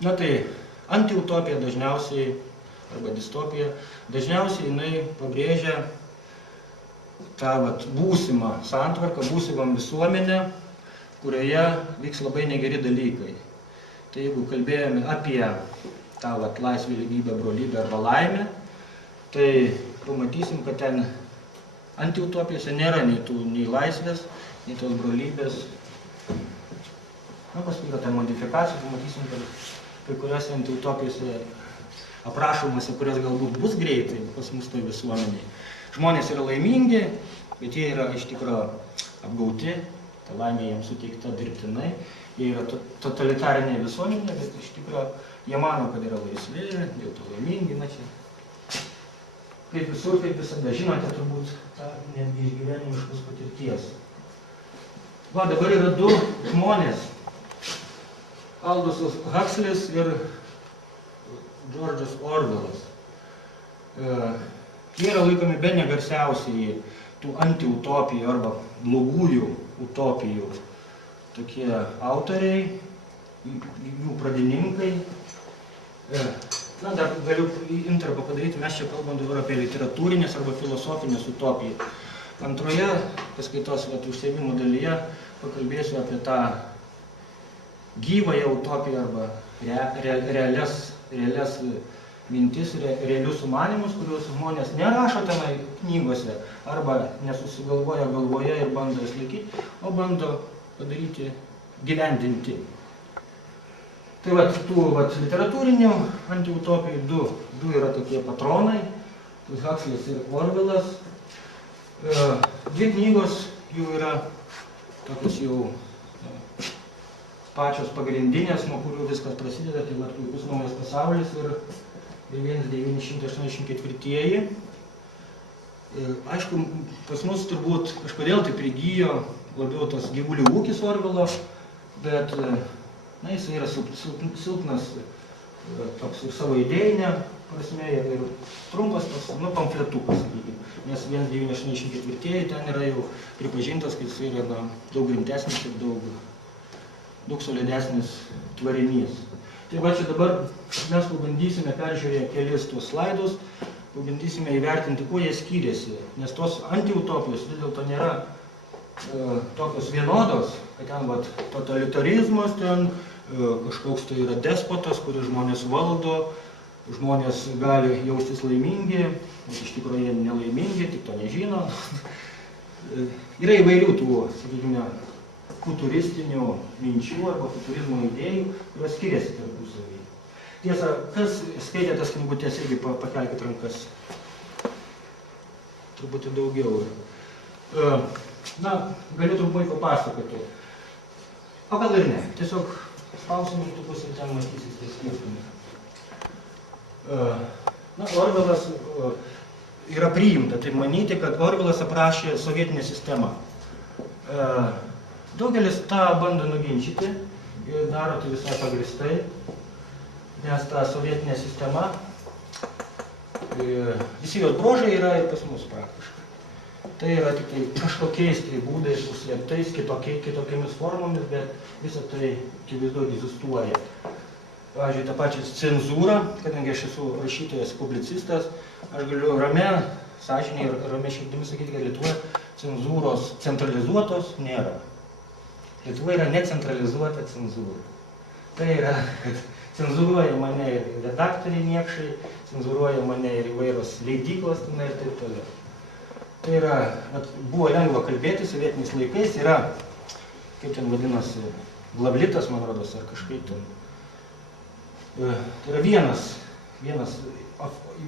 Na tai, antiutopija dažniausiai, arba distopija, dažniausiai jinai pabrėžia tą būsimą santvarką, būsimą visuomenę, kurioje vyks labai negeri dalykai. Tai jeigu kalbėjome apie tą laisvę, lygybę, brolybę arba laimę, tai pamatysim, kad ten antiutopijose nėra nei laisvės, nei tos brolybės. Na, paskui yra ta modifikacija, pamatysim, kad kai kuriuose antiutopijose aprašomose, kurios galbūt bus greitai pas mus toj visuomeniai. Žmonės yra laimingi, bet jie yra iš tikrųjų apgauti, ta laimė jiems suteikta dirbtinai. Jie yra totalitarinė visuomenė, bet iš tikrųjų jie mano, kad yra laisvi, dėl to laimingi. Na čia, kaip visur, kaip visada, žinote turbūt tą netgi iš gyvenimiškos patirties. Va, dabar yra du žmonės. Aldosas Huxleys ir George'as Orwellas. Jie yra laikomi bene garsiausiai tų antiutopijų arba blogųjų utopijų tokie autoriai, jų pradininkai. Na, dar galiu intarpą padaryti, mes čia kalbam dabar apie literatūrinės arba filosofinės utopijas. Antroje paskaitos užsiėmimo dalyje pakalbėsiu apie tą gyvąją utopiją arba realias mintis, realius sumanymus, kuriuos žmonės nerašo tenai knygose arba nesusigalvoja galvoje ir bando išlaikyti, o bando padaryti, gyvendinti. Tai tų literatūrinių antiutopijų du yra tokie patronai, Huxleys ir Orwellas. Dvi knygos jų yra tokios jau pačios pagrindinės, nuo kurių viskas prasideda, tai Puikus naujas pasaulis ir 1984. Aišku, pas mus turbūt kažkodėl tai prigijo labiau tas gyvulių ūkis Orwello, bet na, jis yra silpnas toks ir savo idėjinė prasme ir trumpas tas, pamfletukas, sakykime. Nes 1984 ten yra jau pripažintas, kad jis yra daug rimtesnis ir daug solidesnis tvarinys. Tai va čia dabar mes pabandysime peržiūrėję kelis tuos slaidus, pabandysime įvertinti, kuo jie skiriasi. Nes tos antiutopijos vis dėlto nėra tokios vienodos, kad ten totalitarizmas, ten kažkoks tai yra despotas, kuris žmonės valdo, žmonės gali jaustis laimingi, bet iš tikrųjų jie nelaimingi, tik to nežino. Yra įvairių tų, sakykime, futuristinių minčių arba futurizmo idėjų, kurios skiriasi tarpusavyje. Tiesa, kas skaitė tas knygutės, irgi pakelkit rankas. Truputį daugiau. Na, galiu trumpai papasakoti. O gal ir ne. Tiesiog spausim mygtukus ir ten matysis tie skirtumai. Na, Orwellas yra priimta, tai manyti, kad Orwellas aprašė sovietinę sistemą. Daugelis tą bando nuginčyti ir daro tai visai pagristai, nes ta sovietinė sistema, visi jos bruožai yra ir pas mus praktiškai. Tai yra tik tai kažkokiais tai būdais užslėptais, kitokiamis formomis, bet visą tai akivaizdu egzistuoja. Pavyzdžiui, tą pačią cenzūrą, kadangi aš esu rašytojas, publicistas, aš galiu ramia, sąžiniai ir ramia širdimi sakyti, kad Lietuvoje cenzūros centralizuotos nėra. Lietuva yra necentralizuota cenzūra. Tai yra, kad cenzūruoja mane ir redaktoriai niekšai, cenzūruoja mane ir įvairios leidyklos ir taip toliau. Tai yra, buvo lengva kalbėti sovietiniais laikais, yra, kaip ten vadinasi, Glavlitas, man rodos, ar kažkaip ten. Tai yra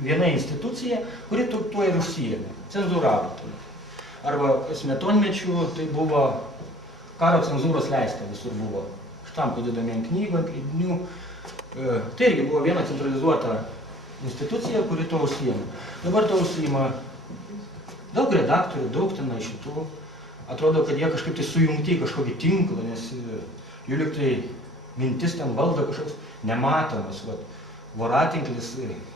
viena institucija, kuri tuo ir užsiėmė, cenzūravo. Arba smetonmečių tai buvo karo cenzūros leista visur buvo. Štampų dedami ant knygų, ant leidinių. Tai irgi buvo viena centralizuota institucija, kuri to užsiėmė. Dabar to užsiima daug redaktorių, daug tenai šitų. Atrodo, kad jie kažkaip tai sujungti į kažkokį tinklą, nes jų lyg tai mintis ten valdo kažkoks nematomas. Voratinklis,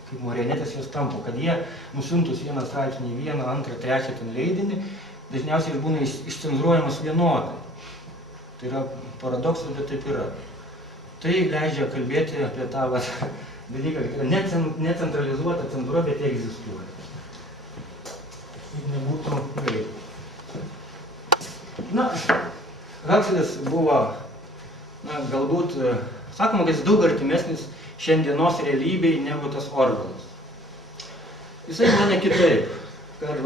kaip marionetės jos tampo, kad jie nusiuntus vieną straipsnį, vieną, antrą, trečią ten leidinį, dažniausiai būna išcenzuruojamas vienodai. Tai yra paradoksas, bet taip yra. Tai leidžia kalbėti apie tą dalyką, necentralizuota cenzūra, bet jie egzistuoja. Kaip nebūtų gerai. Na, Huxley'is buvo, galbūt, sakoma, kad jis daug artimesnis šiandienos realybei negu tas Orwellas. Jisai mane kitaip, kad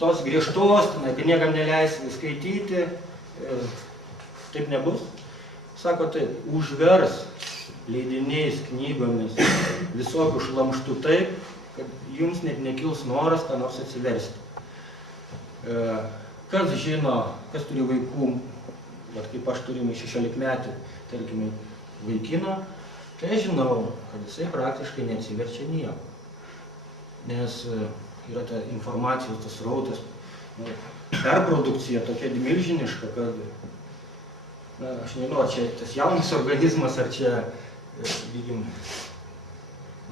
tos griežtos, kai niekam neleisi skaityti, taip nebus. Sako taip, užvers leidiniais, knygomis, visokių šlamštų taip, kad jums net nekils noras ką nors atsiversti. Kas žino, kas turi vaikų, kaip aš turime 16-metį, tarkime, vaikiną, tai aš žinau, kad jisai praktiškai neatsiverčia nieko. Nes yra ta informacijos, tas rautas, perprodukcija tokia milžiniška, kad, aš nežinau, ar čia tas jaunas organizmas, ar čia,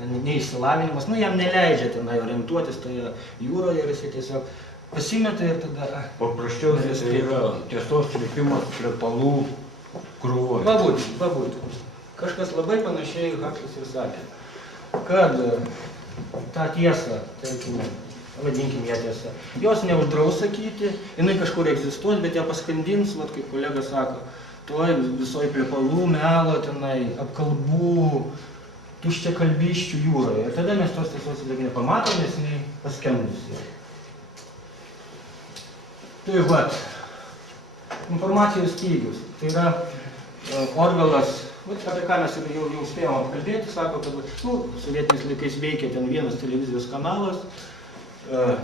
neišsilavinimas, jam neleidžia tenai orientuotis toje jūroje ir jisai tiesiog pasimeta ir tada... Paprasčiausiai tai yra tiesos slėpimas plepalų krūvoje. Pabūt. Kažkas labai panašiai Huxley'is ir sakė, kad tą tiesą, tarkime, vadinkim ją tiesą, jos neuždraus sakyti, jinai kažkur egzistuos, bet ją paskandins, kaip kolega sako, toj visoj plepalų melo, tenai, apkalbų, tuščiakalbysčių jūroje. Ir tada mes tos tiesos nepamatom, nes jinai paskendusi. Tai informacijos stygius. Tai yra Orwellas, apie ką mes jau spėjom apkalbėti, sako, kad sovietiniais laikais veikia ten vienas televizijos kanalas,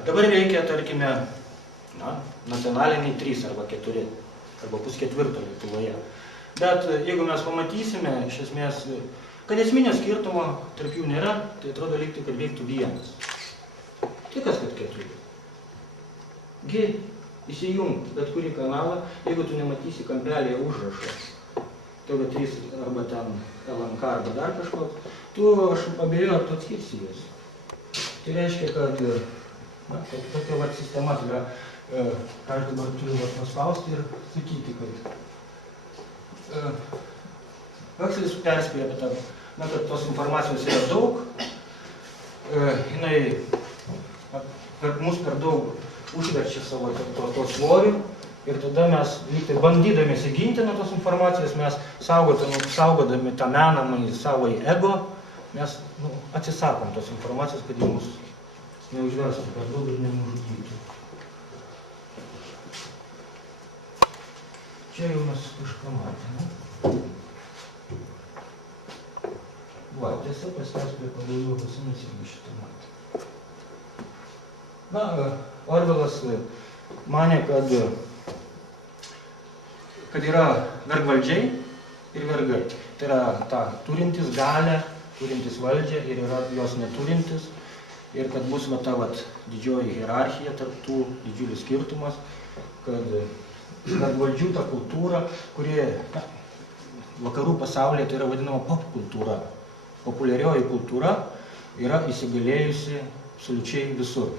dabar veikia, tarkime, nacionaliniai 3 arba 4, arba pusketvirto Lietuvoje. Bet jeigu mes pamatysime, iš esmės, kad esminio skirtumo tarp jų nėra, tai atrodo lygtai, kad veiktų vienas. Tai kas, kad 4? Gi, įsijung bet kurį kanalą, jeigu tu nematysi kampelėje užrašo, TV3 arba ten LNK arba dar kažkoks, aš abejoju, ar tu atskirsi juos. Tai reiškia, kad tokia sistema, tai yra, ką aš dabar turiu paspausti ir sakyti, kad Huxley'is perspėja apie tą, kad tos informacijos yra daug, jinai mus per daug užverčia savo to svorių ir tada mes, lyg tai bandydami ginti nuo tos informacijos, mes saugodami tą menamąjį savo ego, mes atsisakom tos informacijos, kad jie mus neužverstų per daug ir nenužudytų. Čia jau mes kažką matėme. Tiesa paskelbs prie pabaigo vasimis, jeigu šitą matė. Orwellas manė, kad yra vergvaldžiai ir vergai. Tai yra turintis galę, turintis valdžią ir yra jos neturintis. Ir kad bus ta didžioji hierarchija tarp tų, didžiulis skirtumas, kad valdžių ta kultūra, kuri vakarų pasaulyje tai yra vadinama pop kultūra. Populiarioji kultūra yra įsigalėjusi absoliučiai visur.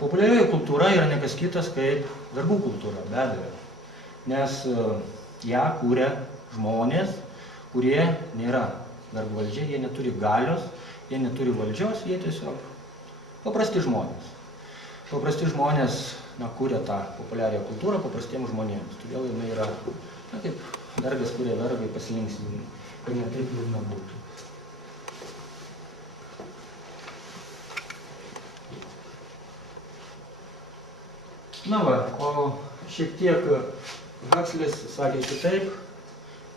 Populiarioji kultūra yra nekas kitas kaip vergų kultūra, be abejo. Nes ją kūrė žmonės, kurie nėra vergvaldžiai, jie neturi galios, jie neturi valdžios, jie tiesiog paprasti žmonės. Paprasti žmonės kūrė tą populiarią kultūrą paprastiems žmonėms. Todėl jinai yra kaip vergas, kurie vergai pasilinksminimai, kad ne taip liūdna būtų. O šiek tiek Huxley'is sakė kitaip.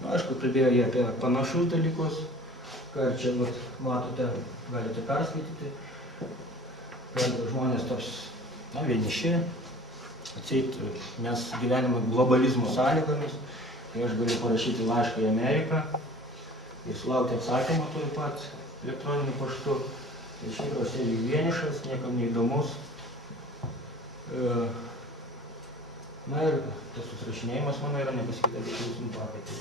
Aišku, kalbėjo jie apie panašius dalykus, ką čia matote, galite perskaityti, kad žmonės taps vieniši, atseit mes gyvenime globalizmo sąlygomis, kai aš galiu parašyti laišką į Ameriką ir sulaukti atsakymą tuoj pat elektroniniu paštu. Tai iš tikrųjų sėdžiu vienišas, niekam neįdomus. Ir tas susirašinėjimas mano yra nepasakyta, bet jausmų pakaitė.